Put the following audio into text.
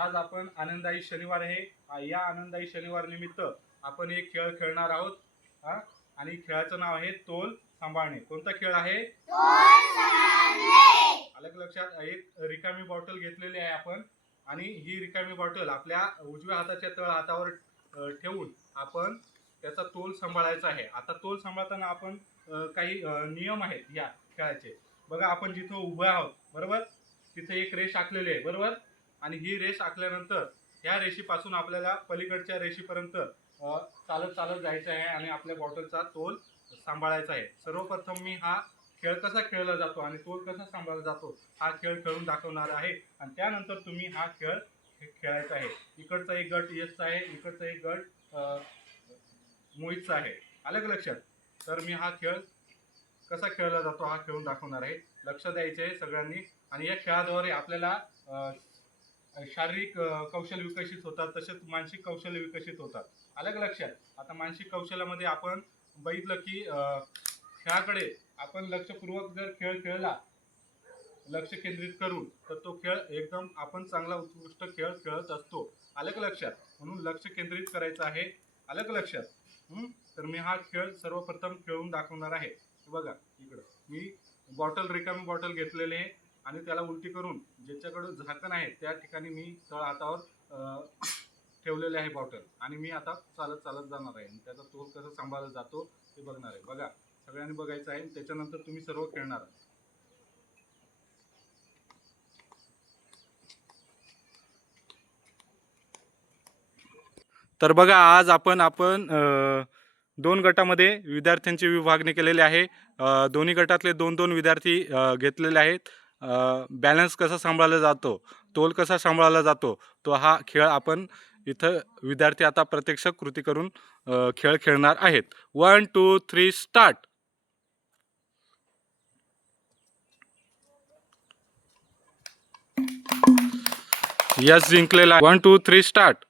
आज आपण आनंदाई शनिवार आहे। या आनंदाई शनिवार निमित्त आपण एक खेळ खेळणार आहोत आणि खेळाचं नाव आहे तोल सांभाळणे। कोणता खेळ आहे? तोल सांभाळणे। अलग लक्षात, एक रिकामी बॉटल घेतलेली आहे आपण आणि ही रिकामी बॉटल आपल्या उजव्या हाताच्या तळ हातावर ठेवून आपण त्याचा तोल सांभाळायचा आहे। आता तोल सांभाळताना आपण काही नियम आहेत या खेळाचे। बघा, आपण जिथं उभे आहोत बरोबर, तिथे एक रेष आखलेली आहे बरोबर, आणि ही रेष आखल्यानंतर ह्या रेषेपासून आपल्याला पलीकडच्या रेषेपर्यंत चालत चालत जायचं आहे आणि आपल्या बॉटलचा तोल सांभाळायचा आहे। सर्वप्रथम मी हा खेळ कसा खेळला जातो आणि तोल कसा सांभाळला जातो हा खेळ खेळून दाखवणार आहे आणि त्यानंतर तुम्ही हा खेळ खेळायचा आहे। इकडचा एक गट यशचा आहे, इकडचा एक गट मोहितचा आहे। आलं का लक्षात? तर मी हा खेळ कसा खेळला जातो हा खेळून दाखवणार आहे। लक्ष द्यायचे आहे सगळ्यांनी। आणि या खेळाद्वारे आपल्याला शारीरिक कौशल्य विकसित होतात, तसेच मानसिक कौशल्य विकसित होतात। आलं का लक्षात? आता मानसिक कौशल्यामध्ये आपण बघितलं की खेळाकडे आपण लक्षपूर्वक जर खेळ खेळला, लक्ष केंद्रित करून, तर तो खेळ एकदम आपण चांगला उत्कृष्ट खेळ खेळत असतो। आलं का लक्षात? म्हणून लक्ष केंद्रित करायचं आहे। आलं का लक्षात? तर मी हा खेळ सर्वप्रथम खेळून दाखवणार आहे। बघा, इकडं मी रिकामी बॉटल घेतलेली आहे आणि त्याला उलटी करून ज्याच्याकडे झाकण आहे त्या ठिकाणी मी तळ हातावर ठेवलेले आहे बॉटल, आणि मी आता चालत चालत जाणार आहे। त्याचा तोल कसा सांभाळला जातो ते बघणार आहे। बघा, सगळ्यांनी बघायचं आहे, त्याच्यानंतर तुम्ही सर्व खेळणार आहात। तर बघा, आज आपण दोन गटामध्ये विद्यार्थ्यांची विभागणी केलेली आहे। दोन्ही गटातले दोन दोन विद्यार्थी घेतलेले आहेत। बॅलन्स कसा सांभाळला जातो, तोल कसा सांभाळला जातो, तो हा खेळ आपण इथं विद्यार्थी आता प्रत्यक्ष कृती करून खेळ खेळणार आहेत। 1 2 3 स्टार्ट। यस जिंकलेला। 1 2 3 स्टार्ट।